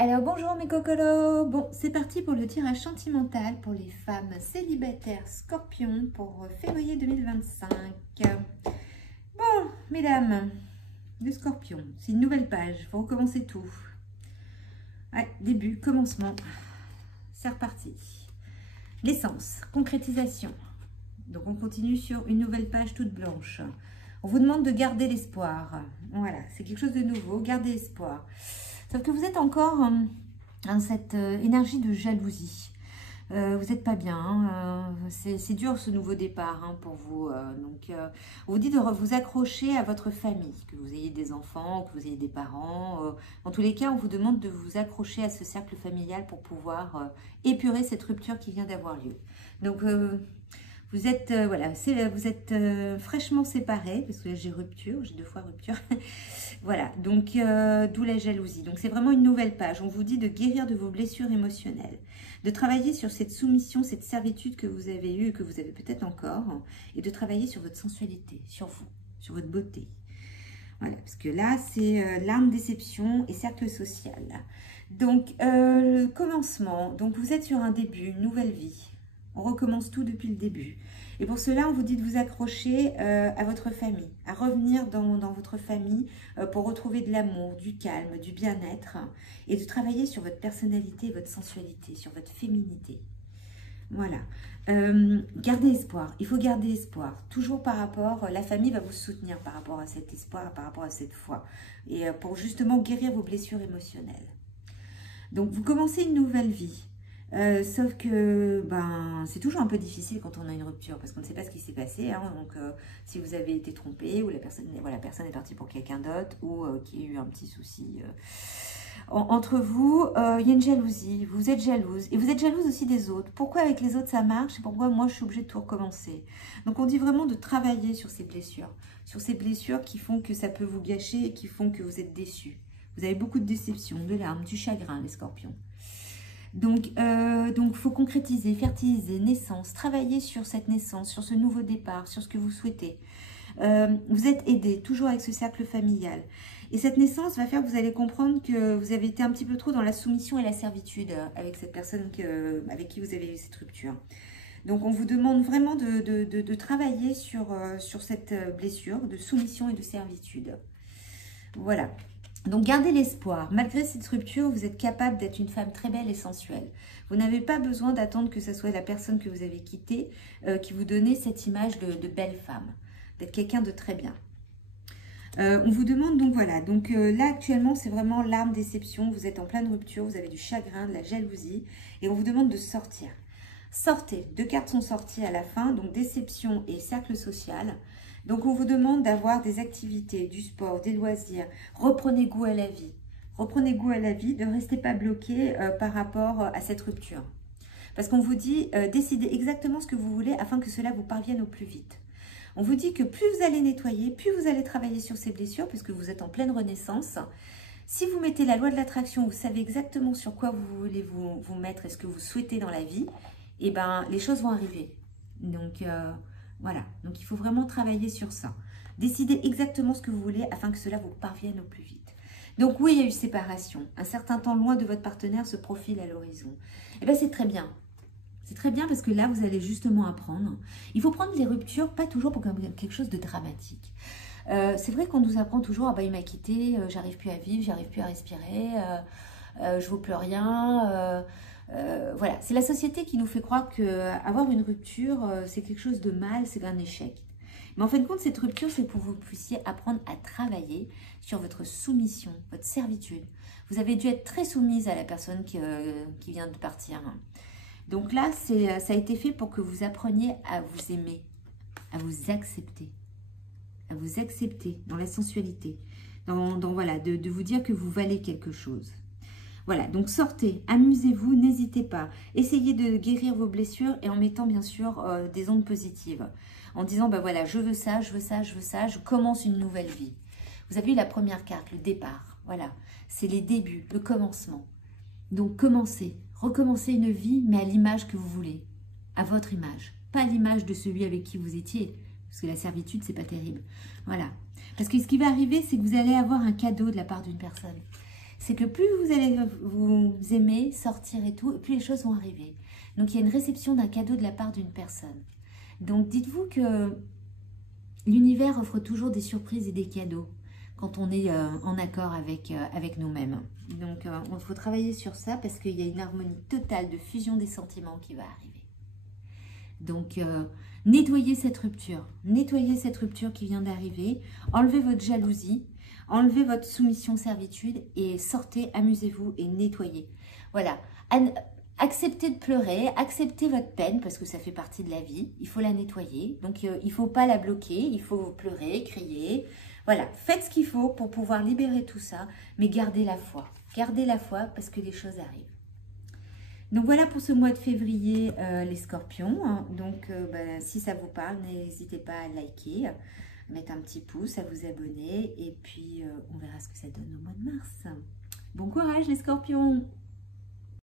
Alors bonjour mes cocolos, bon c'est parti pour le tirage sentimental pour les femmes célibataires scorpions pour février 2025. Bon mesdames, le scorpion, c'est une nouvelle page, il faut recommencer tout. Ouais, début, commencement, c'est reparti. L'essence, concrétisation. Donc on continue sur une nouvelle page toute blanche. On vous demande de garder l'espoir. Voilà, c'est quelque chose de nouveau, gardez espoir. Sauf que vous êtes encore dans cette énergie de jalousie. Vous n'êtes pas bien. C'est dur ce nouveau départ pour vous. On vous dit de vous accrocher à votre famille. Que vous ayez des enfants, que vous ayez des parents. En tous les cas, on vous demande de vous accrocher à ce cercle familial pour pouvoir épurer cette rupture qui vient d'avoir lieu. Donc, vous êtes, fraîchement séparés, parce que là j'ai rupture, j'ai 2 fois rupture. Voilà, donc d'où la jalousie. Donc c'est vraiment une nouvelle page. On vous dit de guérir de vos blessures émotionnelles, de travailler sur cette soumission, cette servitude que vous avez eue, que vous avez peut-être encore, et de travailler sur votre sensualité, sur vous, sur votre beauté. Voilà, parce que là c'est l'arme déception et cercle social. Donc le commencement, donc vous êtes sur un début, une nouvelle vie. On recommence tout depuis le début. Et pour cela, on vous dit de vous accrocher à votre famille, à revenir dans votre famille pour retrouver de l'amour, du calme, du bien-être et de travailler sur votre personnalité, votre sensualité, sur votre féminité. Voilà. Gardez espoir. Il faut garder espoir. Toujours par rapport, la famille va vous soutenir par rapport à cet espoir, par rapport à cette foi. Et pour justement guérir vos blessures émotionnelles. Donc, vous commencez une nouvelle vie. Sauf que c'est toujours un peu difficile quand on a une rupture parce qu'on ne sait pas ce qui s'est passé. Donc, si vous avez été trompé ou la personne est partie pour quelqu'un d'autre ou qu'il y a eu un petit souci entre vous, il y a une jalousie. Vous êtes jalouse et vous êtes jalouse aussi des autres. Pourquoi avec les autres ça marche et pourquoi moi je suis obligée de tout recommencer? Donc, on dit vraiment de travailler sur ces blessures qui font que ça peut vous gâcher et qui font que vous êtes déçus. Vous avez beaucoup de déceptions, de larmes, du chagrin, les scorpions. Donc, faut concrétiser, fertiliser, naissance, travailler sur cette naissance, sur ce nouveau départ, sur ce que vous souhaitez. Vous êtes aidé, toujours avec ce cercle familial. Et cette naissance va faire que vous allez comprendre que vous avez été un petit peu trop dans la soumission et la servitude avec cette personne avec qui vous avez eu cette rupture. Donc, on vous demande vraiment de travailler sur cette blessure de soumission et de servitude. Voilà. Donc, gardez l'espoir. Malgré cette rupture, vous êtes capable d'être une femme très belle et sensuelle. Vous n'avez pas besoin d'attendre que ce soit la personne que vous avez quittée qui vous donne cette image de belle femme, d'être quelqu'un de très bien. On vous demande donc, voilà. Donc là, actuellement, c'est vraiment l'arme déception. Vous êtes en pleine rupture, vous avez du chagrin, de la jalousie et on vous demande de sortir. Sortez. 2 cartes sont sorties à la fin, donc déception et cercle social. Donc, on vous demande d'avoir des activités, du sport, des loisirs. Reprenez goût à la vie. Reprenez goût à la vie, ne restez pas bloqué par rapport à cette rupture. Parce qu'on vous dit, décidez exactement ce que vous voulez afin que cela vous parvienne au plus vite. On vous dit que plus vous allez nettoyer, plus vous allez travailler sur ces blessures, puisque vous êtes en pleine renaissance. Si vous mettez la loi de l'attraction, vous savez exactement sur quoi vous voulez vous mettre et ce que vous souhaitez dans la vie, et les choses vont arriver. Donc, voilà, donc il faut vraiment travailler sur ça. Décidez exactement ce que vous voulez afin que cela vous parvienne au plus vite. Donc oui, il y a eu séparation. Un certain temps loin de votre partenaire se profile à l'horizon. Et bien c'est très bien. C'est très bien parce que là, vous allez justement apprendre. Il faut prendre les ruptures, pas toujours pour quelque chose de dramatique. C'est vrai qu'on nous apprend toujours, il m'a quitté, j'arrive plus à vivre, j'arrive plus à respirer, je vaux plus rien. Voilà, c'est la société qui nous fait croire qu'avoir une rupture, c'est quelque chose de mal, c'est un échec. Mais en fin de compte, cette rupture, c'est pour que vous puissiez apprendre à travailler sur votre soumission, votre servitude. Vous avez dû être très soumise à la personne qui vient de partir. Donc là, ça a été fait pour que vous appreniez à vous aimer, à vous accepter dans la sensualité, voilà, de vous dire que vous valez quelque chose. Voilà, donc sortez, amusez-vous, n'hésitez pas. Essayez de guérir vos blessures et en mettant bien sûr des ondes positives. En disant, voilà, je veux ça, je veux ça, je veux ça, je commence une nouvelle vie. Vous avez eu la première carte, le départ. Voilà, c'est les débuts, le commencement. Donc commencez, recommencez une vie, mais à l'image que vous voulez. À votre image, pas à l'image de celui avec qui vous étiez. Parce que la servitude, c'est pas terrible. Voilà. Parce que ce qui va arriver, c'est que vous allez avoir un cadeau de la part d'une personne. c'est que plus vous allez vous aimer, sortir et tout, plus les choses vont arriver. Donc, il y a une réception d'un cadeau de la part d'une personne. Donc, dites-vous que l'univers offre toujours des surprises et des cadeaux quand on est en accord avec nous-mêmes. Donc, il faut travailler sur ça parce qu'il y a une harmonie totale de fusion des sentiments qui va arriver. Donc, nettoyez cette rupture qui vient d'arriver, enlevez votre jalousie, enlevez votre soumission-servitude et sortez, amusez-vous et nettoyez. Voilà, acceptez de pleurer, acceptez votre peine parce que ça fait partie de la vie, il faut la nettoyer, donc il ne faut pas la bloquer, il faut pleurer, crier. Voilà, faites ce qu'il faut pour pouvoir libérer tout ça, mais gardez la foi parce que les choses arrivent. Donc voilà pour ce mois de février, les scorpions. Hein. Donc si ça vous parle, n'hésitez pas à liker, mettre un petit pouce, à vous abonner. Et puis on verra ce que ça donne au mois de mars. Bon courage les scorpions!